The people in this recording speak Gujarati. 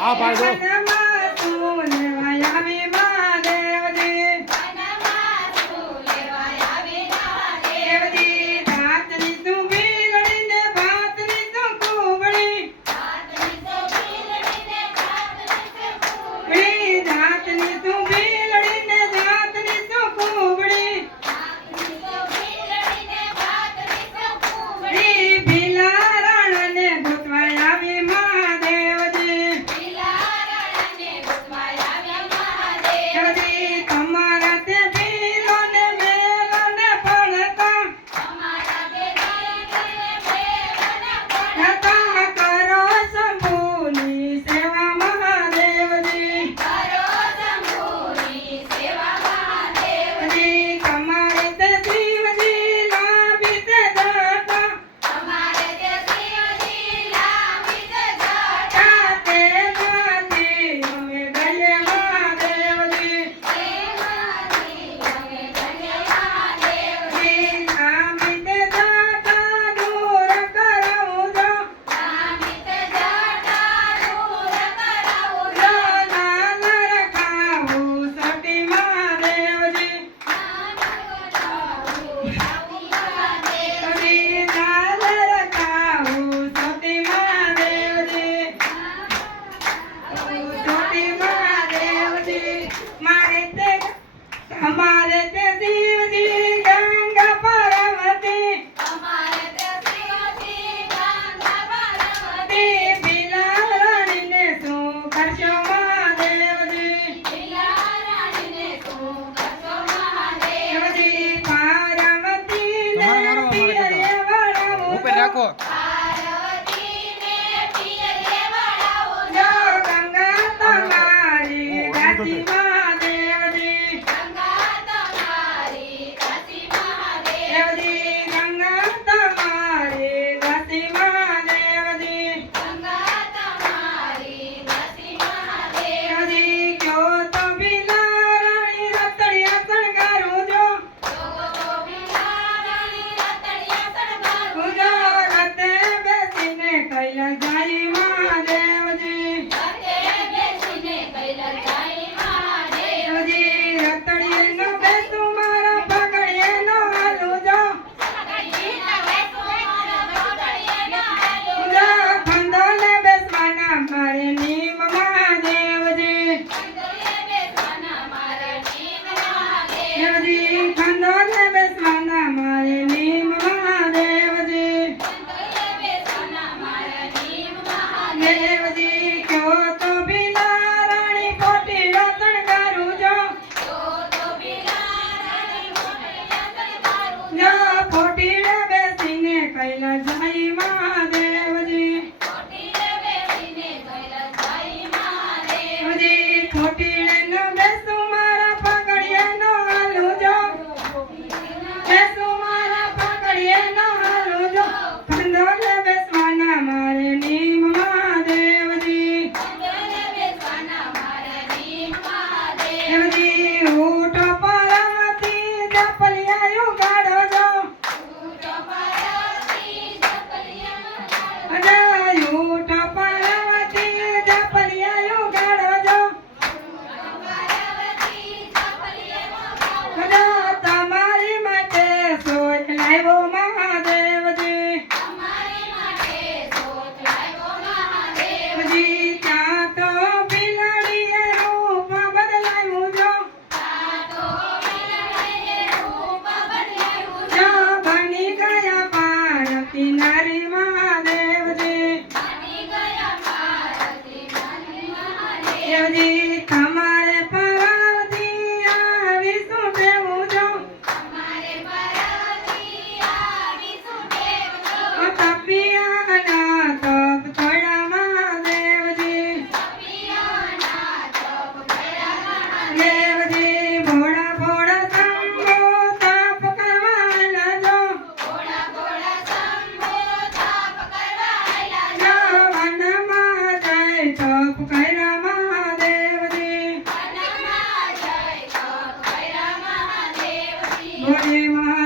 આ ભાઈ વનમાં શું લેવા આવી મહાદેવજી દેવજી ધાતની તું ભીલડી ને ભાતની તું કુવડી ધાતની તું ભીલડી ને ધાતની તું કુવડી ભીલારણ ને ગોતવા આવી મહાદેવજી દેવજી તમારા તે ભીલો ને મેલો ને પડતા હતા કરો શંભુની સેવા મહાદેવજી દેવજી તમારે તે શિવજી લાભી તે જતા જાતે માંથી અમે ગયે મહાદેવજી લાંબી તે જતા દૂર કરાવું જો લાલ રખાવું સટી મહાદેવજી લાલ રખાવું સટી મહાદેવજી સટી મહાદેવજી મારે તે અમારે તે શિવજી ગંગા પાર્વતી ભીલારાણીને શું કરશો મહાદેવજી દેવજી પાર્વતીને પિયરે વળાવું ઉપર રાખો જો ગંગા તમારી દાસી મહાદેવજી દેવજી ગંગા તમારી દાસી મહાદેવજી દેવજી કયો તો ભીલારાણી રતડિયા શણગારું જો પૂજો રતે બેસીને કૈલાસ જાય મહાદેવજી દેવજી રતડીએ નો બેસું મારા પગડીએ નો હાલું જો પૂજો ખંડોલે બેસવાના મારે નીમ મહાદેવજી દેવજી ખંડોલે બેસવાના મારે નીમ મહાદેવજી દેવજી કયો તો ભીલારાણી ખોટી રતણ કરું જો જો ખોટીડે બેસીને કૈલાસ જાય મહાદેવજી દેવજી ખોટીડે નો બેસું મારા પગડીએ નો હાલું જો બેસું મારા પગડીએ નો હાલું જો ખંડોલે બેસવાના મારે નીમ મહાદેવજી દેવજી ઊંટો પાર્વતી જપલિયાયું ગાડો જો ઊંટો પાર્વતી જપલિયાયું ગાડો જો તમારી માટે સોચ લાવ્યો મહાદેવજી દેવજી ત્યાં તો ભીલડીએ રૂપ બદલાયું જો જો બની ગયા પાર્વતી નારી મહાદેવજી દેવજી તમારે પાર્વતી આવી શું દેવું જો તપિયાના તપ થોડા મહાદેવજી દેવજી ભોળા ભોળા શંભો તપ કરવાના જો વનમાં જય તપ કર્યા મહાદેવજી ભોળે મહા